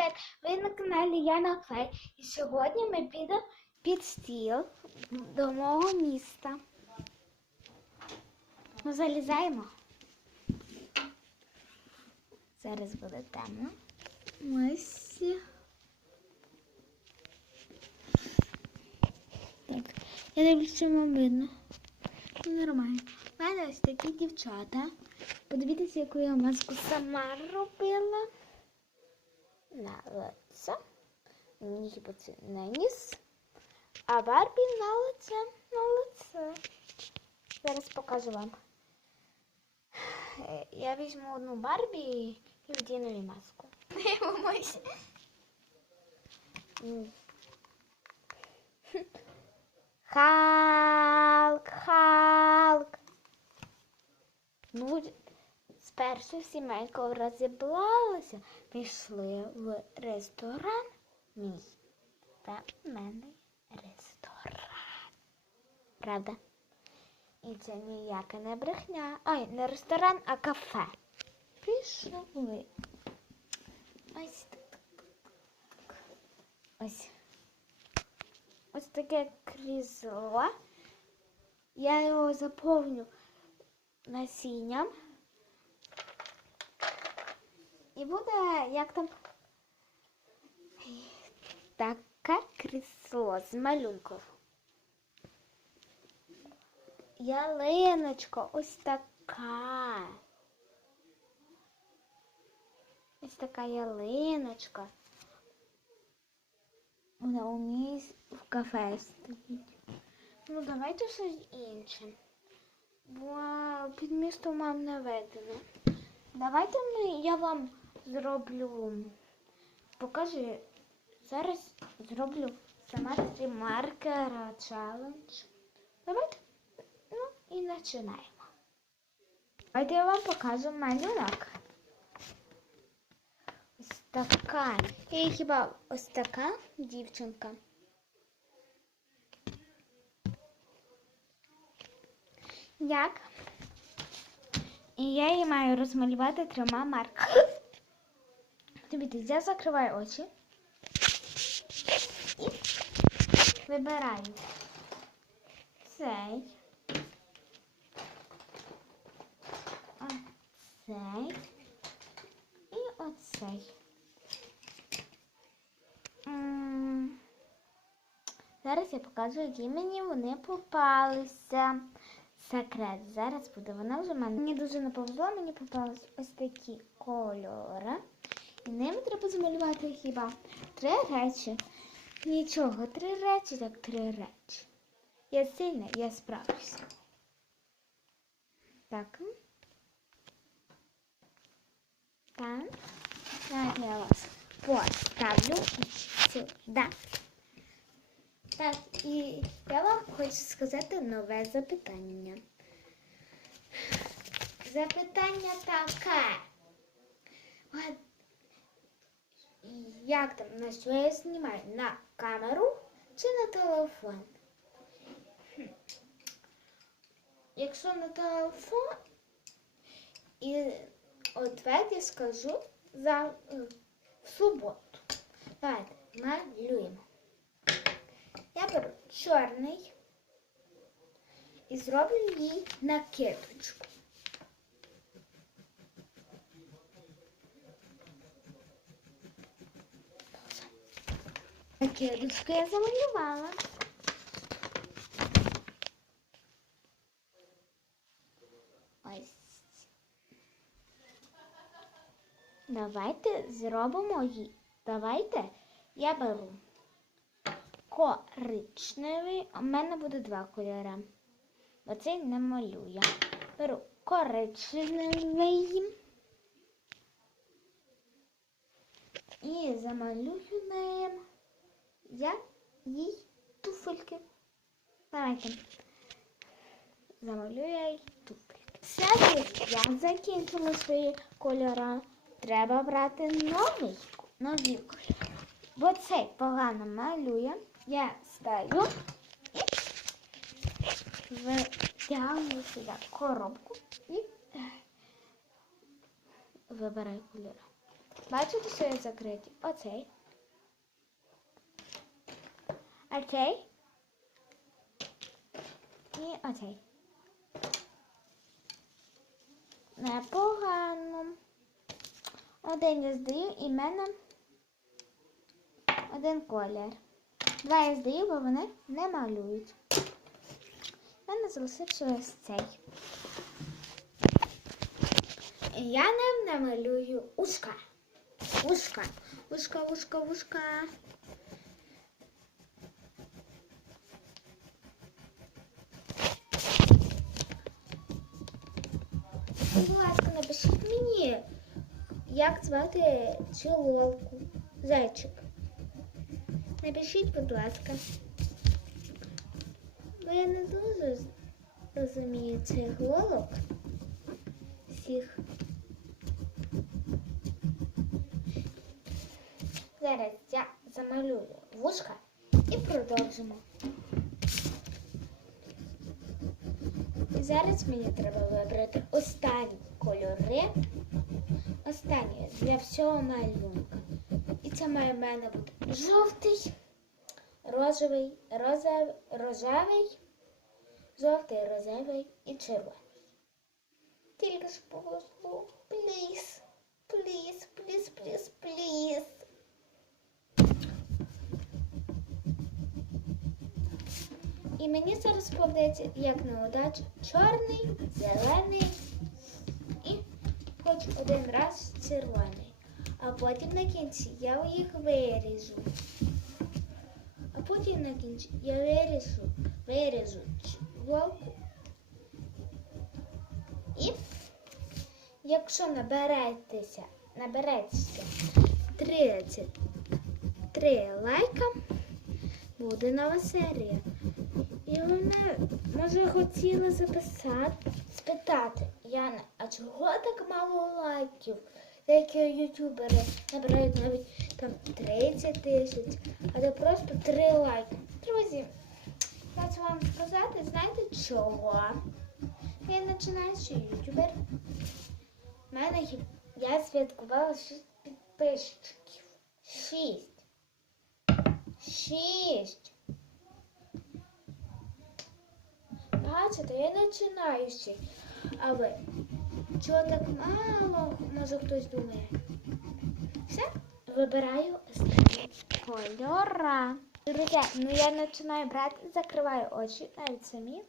привіт! Ви на каналі Яна Клей. І сьогодні ми підемо під стіл до мого міста. Ми залізаємо. Зараз буде темно. Ось. Так, я що вам видно. Ну, Нормально. У мене ось такі дівчата. Подивіться, яку я маску сама робила. На лице. Мені хіба це на ніс. А Барбі на лице. На лице. Зараз покажу вам. Е, Я візьму одну Барбі і вдіну їй маску. Дивимось. М. Халк, Халк. Ну, спершу сімейка розібралася, пішли в ресторан. Мій мене ресторан. Правда? І це ніяка не брехня. Ой, не ресторан, а кафе. Пішли. Ось так. Ось. Ось таке крісло. Я його заповню насінням. І буде як там таке крісло з малюнком. Ялиночка ось така. Ось така ялиночка. Вона у в кафе стоїть. Ну, давайте щось інше. Бо під містом мам наведено. Давайте я вам зроблю. Покажи. Зараз зроблю сама три маркера челендж. Давайте. Ну і починаємо. Давайте я вам покажу малюнок. Ось така. І хіба ось така дівчинка. Як? І я її маю розмалювати трьома марками. Дивіться, я закриваю очі і вибираю цей, оцей і оцей. Зараз я покажу, які мені вони попалися. Секрет. Зараз буде вона вже в мене. Мені дуже не повезло, мені попались ось такі кольори. І ними треба замалювати хіба три речі. Нічого, три речі, так три речі. Я сильна, я справлюся. Так. Так. Давайте я вас поставлю сюди. Так, і я вам хочу сказати нове запитання. Запитання таке. От, Як там, на що я знімаю? На камеру чи на телефон? Якщо на телефон, і ответ я скажу за е, в суботу. Давайте малюємо. Я беру чорний і зроблю їй накидочку. Накидочку я замалювала. Ось. Давайте зробимо її. Давайте я беру коричневий. У мене буде два кольори. Оцей не малюю. Беру коричневий і замалюю ним я їй туфельки. Давайте. Замалюю я їй туфельки. Все, я закінчила свої кольори. Треба брати новий, нові кольори. Бо цей погано малює. Я ставлю і витягую сюди коробку і е, вибираю кольори. Бачите, що я закриті? Оцей. Оцей. І оцей. Непогано. Один я здаю і мене один колір. Два я здаю, бо вони не малюють. У мене залишився ось цей. І я ним намалюю ушка. Ушка. Ушка, ушка, ушка. Будь ласка, напишіть мені, як звати цю лолку. Зайчик. Напишіть, будь ласка. Бо я не дуже розумію цих лолок. Всіх. Зараз я замалюю вушка і продовжимо. І зараз мені треба вибрати останні кольори. Останні для всього малюнка. І це має в мене бути жовтий, рожевий, розовий, рожевий, жовтий, рожевий і червоний. Тільки ж повезло. Пліз, пліз, пліз, пліз, пліз. І мені зараз поведеться, як на удачу, чорний, зелений один раз червоний. А потім на кінці я їх виріжу. А потім на кінці я виріжу ч- волку. І якщо наберетеся, набереться 33 лайка, буде нова серія. І вона може хотіла записати, спитати, Яна, а чого так мало лайків? Деякі ютубери набирають навіть там 30 тисяч, а це просто 3 лайки. Друзі, хочу вам сказати, знаєте чого? Я починаючий ютубер. У мене я святкувала 6 підписчиків. 6. 6. Бачите, я починаючий. А ви? Чого так мало? Може хтось думає. Все, вибираю з кольора. Друзі, ну я починаю брати, закриваю очі навіть самі.